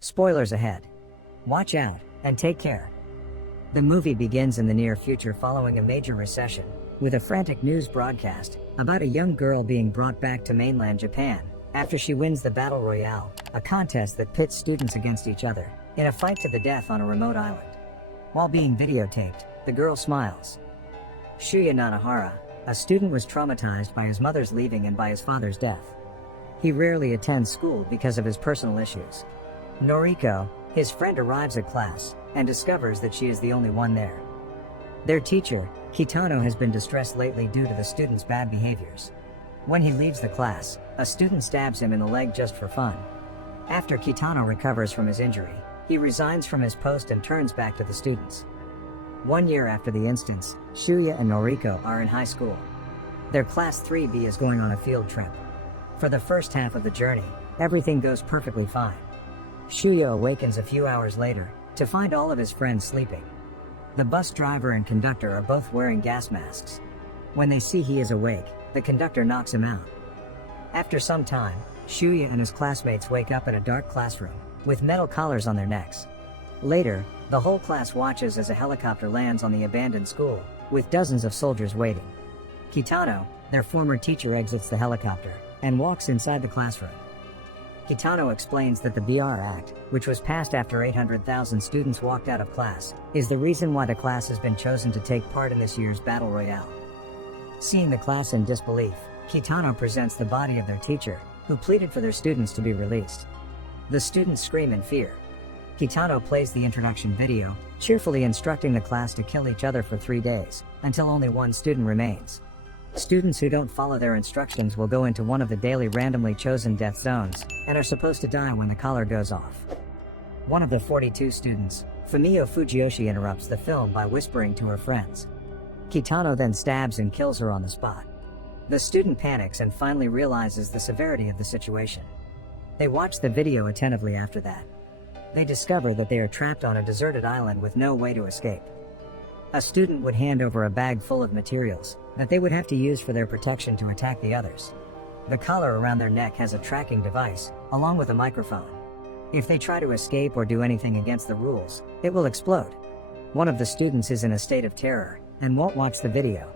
Spoilers ahead. Watch out, and take care. The movie begins in the near future following a major recession, with a frantic news broadcast about a young girl being brought back to mainland Japan after she wins the Battle Royale, a contest that pits students against each other in a fight to the death on a remote island. While being videotaped, the girl smiles. Shuya Nanahara, a student, was traumatized by his mother's leaving and by his father's death. He rarely attends school because of his personal issues. Noriko, his friend, arrives at class and discovers that she is the only one there. Their teacher, Kitano, has been distressed lately due to the student's bad behaviors. When he leaves the class, a student stabs him in the leg just for fun. After Kitano recovers from his injury, he resigns from his post and turns back to the students. 1 year after the instance, Shuya and Noriko are in high school. Their Class 3B is going on a field trip. For the first half of the journey, everything goes perfectly fine. Shuya awakens a few hours later to find all of his friends sleeping. The bus driver and conductor are both wearing gas masks. When they see he is awake, the conductor knocks him out. After some time, Shuya and his classmates wake up in a dark classroom with metal collars on their necks. Later, the whole class watches as a helicopter lands on the abandoned school, with dozens of soldiers waiting. Kitano, their former teacher, exits the helicopter and walks inside the classroom. Kitano explains that the BR Act, which was passed after 800,000 students walked out of class, is the reason why the class has been chosen to take part in this year's Battle Royale. Seeing the class in disbelief, Kitano presents the body of their teacher, who pleaded for their students to be released. The students scream in fear. Kitano plays the introduction video, cheerfully instructing the class to kill each other for 3 days, until only one student remains. Students who don't follow their instructions will go into one of the daily randomly chosen death zones, and are supposed to die when the collar goes off. One of the 42 students, Fumio Fujiyoshi, interrupts the film by whispering to her friends. Kitano then stabs and kills her on the spot. The student panics and finally realizes the severity of the situation. They watch the video attentively after that. They discover that they are trapped on a deserted island with no way to escape. A student would hand over a bag full of materials that they would have to use for their protection to attack the others. The collar around their neck has a tracking device, along with a microphone. If they try to escape or do anything against the rules, it will explode. One of the students is in a state of terror and won't watch the video.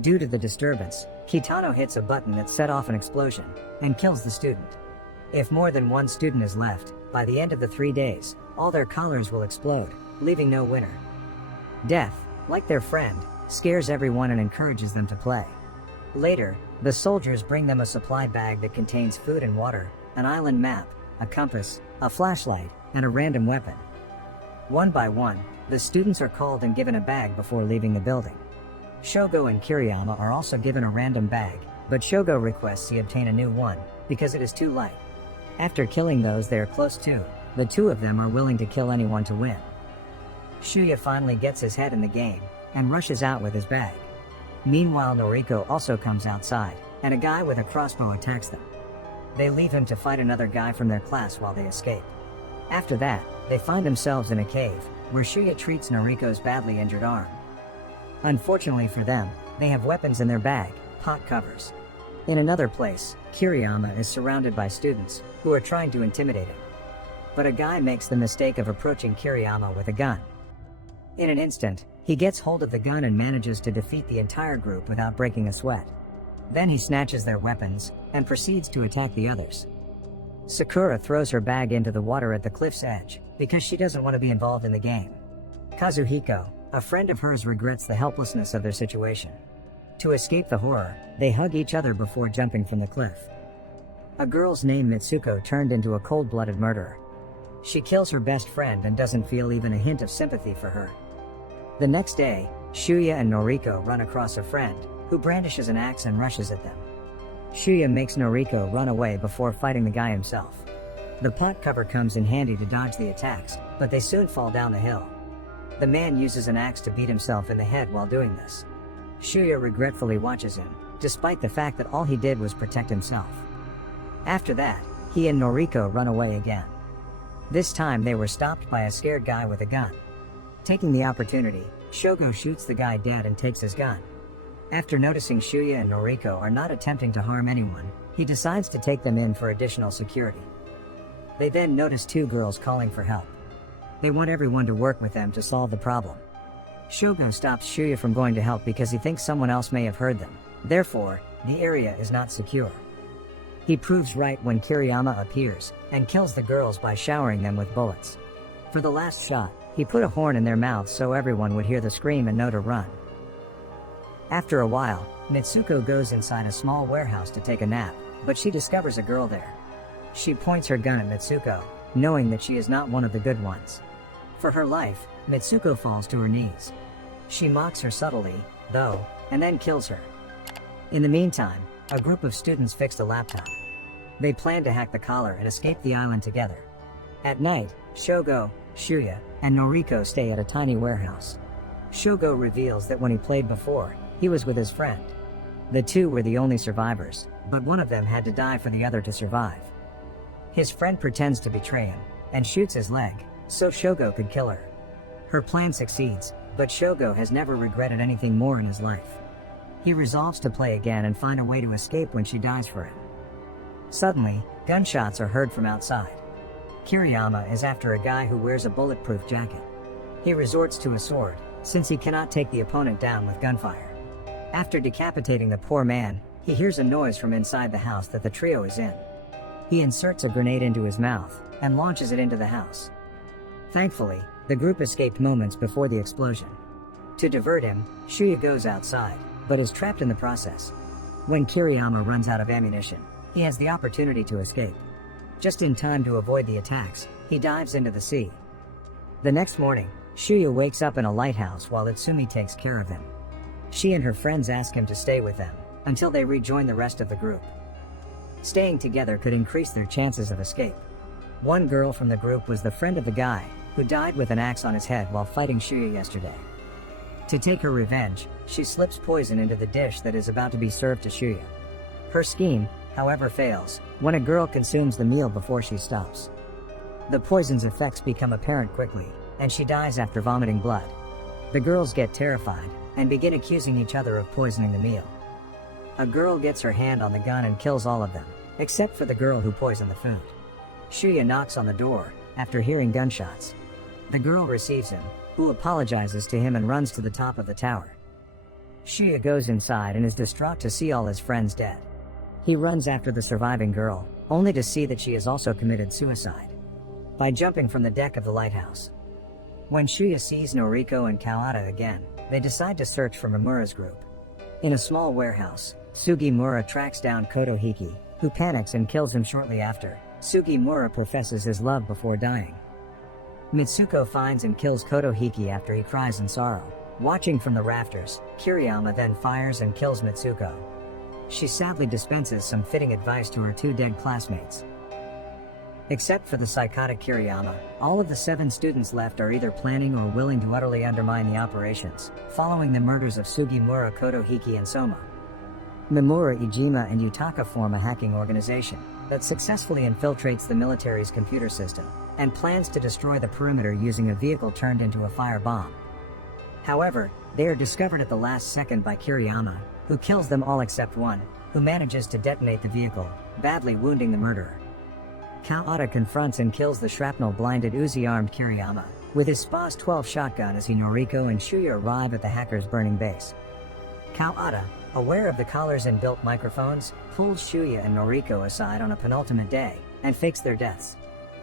Due to the disturbance, Kitano hits a button that set off an explosion and kills the student. If more than one student is left, by the end of the 3 days, all their collars will explode, leaving no winner. Death, like their friend, scares everyone and encourages them to play. Later, the soldiers bring them a supply bag that contains food and water, an island map, a compass, a flashlight, and a random weapon. One by one, the students are called and given a bag before leaving the building. Shogo and Kiriyama are also given a random bag, but Shogo requests he obtain a new one, because it is too light. After killing those they are close to, the two of them are willing to kill anyone to win. Shuya finally gets his head in the game, and rushes out with his bag. Meanwhile, Noriko also comes outside, and a guy with a crossbow attacks them. They leave him to fight another guy from their class while they escape. After that, they find themselves in a cave, where Shuya treats Noriko's badly injured arm. Unfortunately for them, they have weapons in their bag, pot covers. In another place, Kiriyama is surrounded by students, who are trying to intimidate him. But a guy makes the mistake of approaching Kiriyama with a gun. In an instant, he gets hold of the gun and manages to defeat the entire group without breaking a sweat. Then he snatches their weapons, and proceeds to attack the others. Sakura throws her bag into the water at the cliff's edge, because she doesn't want to be involved in the game. Kazuhiko, a friend of hers, regrets the helplessness of their situation. To escape the horror, they hug each other before jumping from the cliff. A girl's name Mitsuko turned into a cold-blooded murderer. She kills her best friend and doesn't feel even a hint of sympathy for her. The next day, Shuya and Noriko run across a friend, who brandishes an axe and rushes at them. Shuya makes Noriko run away before fighting the guy himself. The pot cover comes in handy to dodge the attacks, but they soon fall down the hill. The man uses an axe to beat himself in the head while doing this. Shuya regretfully watches him, despite the fact that all he did was protect himself. After that, he and Noriko run away again. This time they were stopped by a scared guy with a gun. Taking the opportunity, Shogo shoots the guy dead and takes his gun. After noticing Shuya and Noriko are not attempting to harm anyone, he decides to take them in for additional security. They then notice two girls calling for help. They want everyone to work with them to solve the problem. Shogo stops Shuya from going to help because he thinks someone else may have heard them. Therefore, the area is not secure. He proves right when Kiriyama appears and kills the girls by showering them with bullets. For the last shot, he put a horn in their mouths so everyone would hear the scream and know to run. After a while, Mitsuko goes inside a small warehouse to take a nap, but she discovers a girl there. She points her gun at Mitsuko, knowing that she is not one of the good ones. For her life, Mitsuko falls to her knees. She mocks her subtly, though, and then kills her. In the meantime, a group of students fixed a laptop. They plan to hack the collar and escape the island together. At night, Shogo, Shuya, and Noriko stay at a tiny warehouse. Shogo reveals that when he played before, he was with his friend. The two were the only survivors, but one of them had to die for the other to survive. His friend pretends to betray him, and shoots his leg, so Shogo could kill her. Her plan succeeds, but Shogo has never regretted anything more in his life. He resolves to play again and find a way to escape when she dies for him. Suddenly, gunshots are heard from outside. Kiriyama is after a guy who wears a bulletproof jacket. He resorts to a sword, since he cannot take the opponent down with gunfire. After decapitating the poor man, he hears a noise from inside the house that the trio is in. He inserts a grenade into his mouth, and launches it into the house. Thankfully, the group escaped moments before the explosion. To divert him, Shuya goes outside, but is trapped in the process. When Kiriyama runs out of ammunition, he has the opportunity to escape. Just in time to avoid the attacks, he dives into the sea. The next morning, Shuya wakes up in a lighthouse while Itsumi takes care of him. She and her friends ask him to stay with them, until they rejoin the rest of the group. Staying together could increase their chances of escape. One girl from the group was the friend of the guy, who died with an axe on his head while fighting Shuya yesterday. To take her revenge, she slips poison into the dish that is about to be served to Shuya. Her scheme, however, fails when a girl consumes the meal before she stops. The poison's effects become apparent quickly, and she dies after vomiting blood. The girls get terrified and begin accusing each other of poisoning the meal. A girl gets her hand on the gun and kills all of them, except for the girl who poisoned the food. Shuya knocks on the door after hearing gunshots. The girl receives him, who apologizes to him and runs to the top of the tower. Shuya goes inside and is distraught to see all his friends dead. He runs after the surviving girl, only to see that she has also committed suicide by jumping from the deck of the lighthouse. When Shuya sees Noriko and Kawada again, they decide to search for Mamura's group. In a small warehouse, Sugimura tracks down Kotohiki, who panics and kills him shortly after. Sugimura professes his love before dying. Mitsuko finds and kills Kotohiki after he cries in sorrow. Watching from the rafters, Kiriyama then fires and kills Mitsuko. She sadly dispenses some fitting advice to her two dead classmates. Except for the psychotic Kiriyama, all of the 7 students left are either planning or willing to utterly undermine the operations, following the murders of Sugimura, Kotohiki, and Soma. Mimura, Ijima, and Yutaka form a hacking organization that successfully infiltrates the military's computer system and plans to destroy the perimeter using a vehicle turned into a fire bomb. However, they are discovered at the last second by Kiriyama, who kills them all except one, who manages to detonate the vehicle, badly wounding the murderer. Kawada confronts and kills the shrapnel-blinded Uzi-armed Kiriyama with his SPAS 12 shotgun as he, Noriko, and Shuya arrive at the hacker's burning base. Kawada, aware of the collar's inbuilt microphones, pulls Shuya and Noriko aside on a penultimate day and fakes their deaths.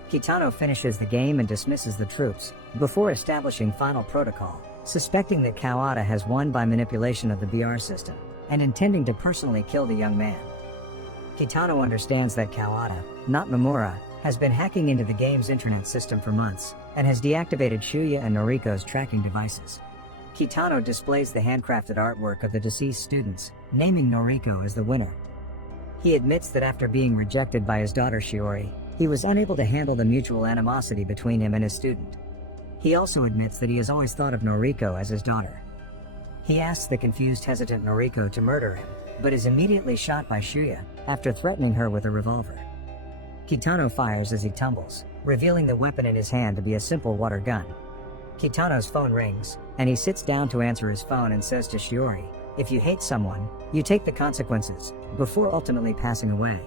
Kitano finishes the game and dismisses the troops before establishing final protocol, suspecting that Kawada has won by manipulation of the VR system and intending to personally kill the young man. Kitano understands that Kawada, not Mimura, has been hacking into the game's internet system for months and has deactivated Shuya and Noriko's tracking devices. Kitano displays the handcrafted artwork of the deceased students, naming Noriko as the winner. He admits that after being rejected by his daughter Shiori, he was unable to handle the mutual animosity between him and his student. He also admits that he has always thought of Noriko as his daughter. He asks the confused, hesitant Noriko to murder him, but is immediately shot by Shuya after threatening her with a revolver. Kitano fires as he tumbles, revealing the weapon in his hand to be a simple water gun. Kitano's phone rings, and he sits down to answer his phone and says to Shiori, "If you hate someone, you take the consequences," before ultimately passing away.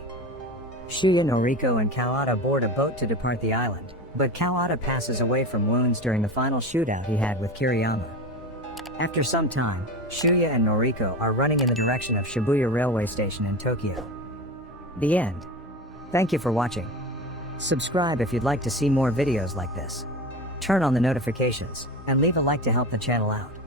Shuya, Noriko, and Kawada board a boat to depart the island, but Kawada passes away from wounds during the final shootout he had with Kiriyama. After some time, Shuya and Noriko are running in the direction of Shibuya railway station in Tokyo. The end. Thank you for watching. Subscribe if you'd like to see more videos like this. Turn on the notifications, and leave a like to help the channel out.